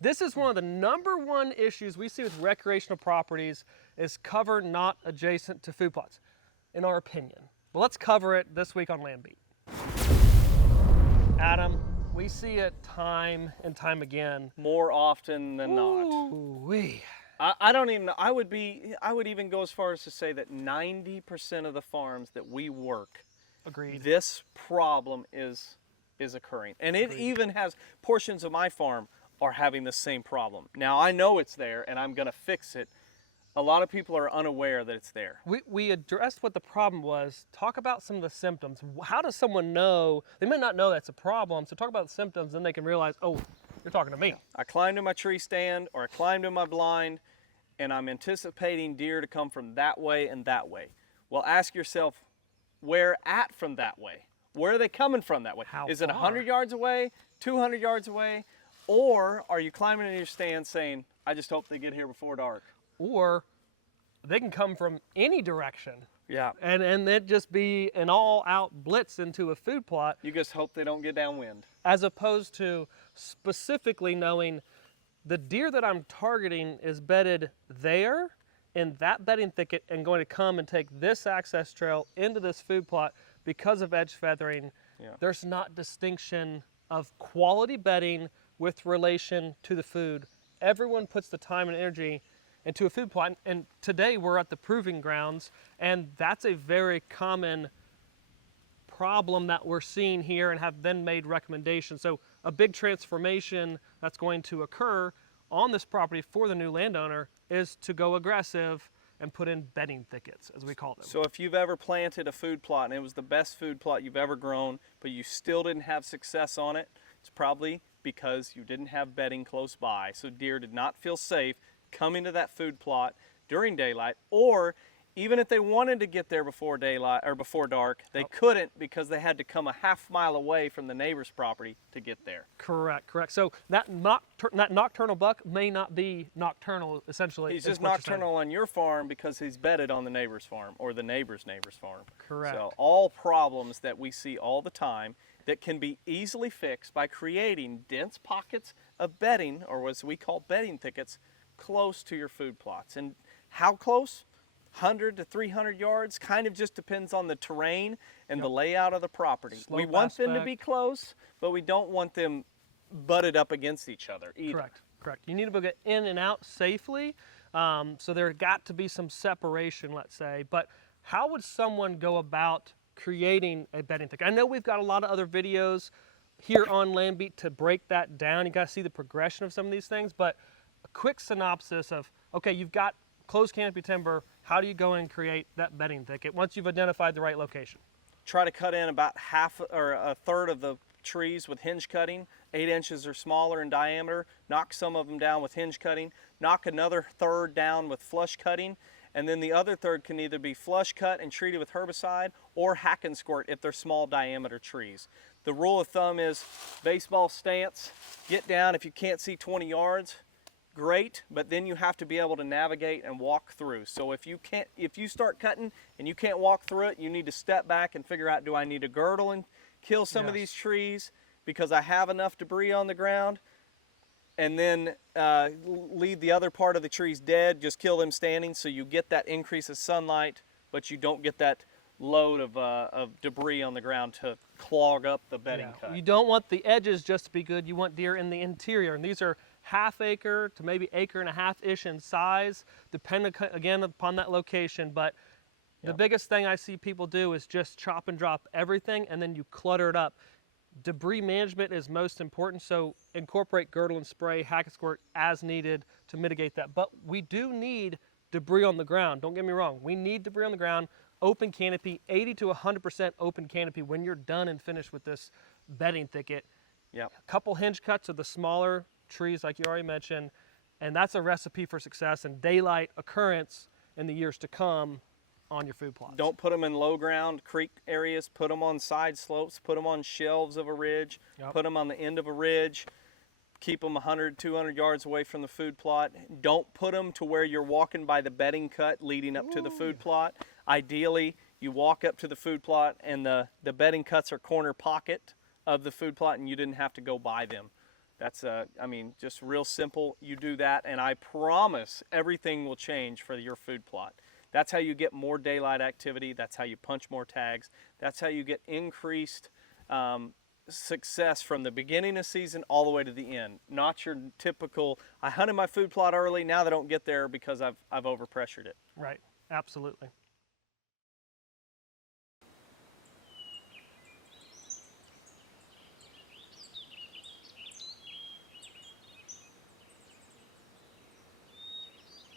This is one of the #1 issues we see with recreational properties is cover not adjacent to food plots, in our opinion. But let's cover it this week on Land Beat. Adam, we see it time and time again. More often than not. Ooh-wee. I don't even know. I would even go as far as to say that 90% of the farms that we work, Agreed. this problem is occurring. And it even has portions of my farm are having the same problem. Now I know it's there and I'm gonna fix it. A lot of people are unaware that it's there. We addressed what the problem was. Talk about some of the symptoms. How does someone know? They may not know that's a problem, so talk about the symptoms, then they can realize, oh, you're talking to me. I climbed in my tree stand or I climbed in my blind and I'm anticipating deer to come from that way and that way. Well, ask yourself, where at from that way? Where are they coming from that way? How Is it far? 100 yards away, 200 yards away? Or are you climbing in your stand saying, I just hope they get here before dark? Or they can come from any direction. Yeah. And it just be an all-out blitz into a food plot, You just hope they don't get downwind. as opposed to specifically knowing the deer that I'm targeting is bedded there in that bedding thicket and going to come and take this access trail into this food plot because of edge feathering. Yeah. There's not distinction of quality bedding with relation to the food. Everyone puts the time and energy into a food plot, and today we're at the proving grounds, and that's a very common problem that we're seeing here and have then made recommendations. So a big transformation that's going to occur on this property for the new landowner is to go aggressive and put in bedding thickets, as we call them. So if you've ever planted a food plot and it was the best food plot you've ever grown, but you still didn't have success on it, it's probably because you didn't have bedding close by. So deer did not feel safe coming to that food plot during daylight, or even if they wanted to get there before daylight or before dark, they couldn't because they had to come a half mile away from the neighbor's property to get there. Correct. So that nocturnal buck may not be nocturnal, essentially. He's is just what you're saying. nocturnal on your farm because he's bedded on the neighbor's farm or the neighbor's farm. Correct. So all problems that we see all the time that can be easily fixed by creating dense pockets of bedding, or as we call bedding thickets, close to your food plots. And how close? 100 to 300 yards, kind of just depends on the terrain and the layout of the property. We Slope want them to aspect. be close, but we don't want them butted up against each other either. Correct. You need to be able to get in and out safely. So there got to be some separation, let's say. But how would someone go about creating a bedding thicket? I know we've got a lot of other videos here on Land Beat to break that down. You got to see the progression of some of these things. But a quick synopsis of, okay, you've got closed canopy timber. How do you go and create that bedding thicket once you've identified the right location? Try to cut in about half or a third of the trees with hinge cutting, 8 inches or smaller in diameter. Knock some of them down with hinge cutting. Knock another third down with flush cutting. And then the other third can either be flush cut and treated with herbicide or hack and squirt if they're small diameter trees. The rule of thumb is baseball stance, get down if you can't see 20 yards. Great, but then you have to be able to navigate and walk through. So if you start cutting and you can't walk through it, you need to step back and figure out, do I need to girdle and kill some of these trees because I have enough debris on the ground, and then leave the other part of the trees dead, just kill them standing, so you get that increase of sunlight, but you don't get that load of debris on the ground to clog up the bedding cut. You don't want the edges just to be good. You want deer in the interior, and these are half acre to maybe acre and a half-ish in size, depending again upon that location. But the biggest thing I see people do is just chop and drop everything, and then you clutter it up. Debris management is most important, so incorporate girdle and spray, hack and squirt as needed to mitigate that. But we do need debris on the ground. Don't get me wrong. We need debris on the ground. Open canopy, 80 to 100% open canopy when you're done and finished with this bedding thicket. Yep. A couple hinge cuts of the smaller trees like you already mentioned, and that's a recipe for success and daylight occurrence in the years to come on your food plots. Don't put them in low ground creek areas, put them on side slopes, put them on shelves of a ridge, put them on the end of a ridge, keep them 100, 200 yards away from the food plot. Don't put them to where you're walking by the bedding cut leading up to the food plot. Ideally, you walk up to the food plot and the bedding cuts are corner pocket of the food plot and you didn't have to go by them. That's I mean, just real simple. You do that, and I promise everything will change for your food plot. That's how you get more daylight activity. That's how you punch more tags. That's how you get increased success from the beginning of season all the way to the end. Not your typical, I hunted my food plot early, now they don't get there because I've overpressured it. Right, absolutely.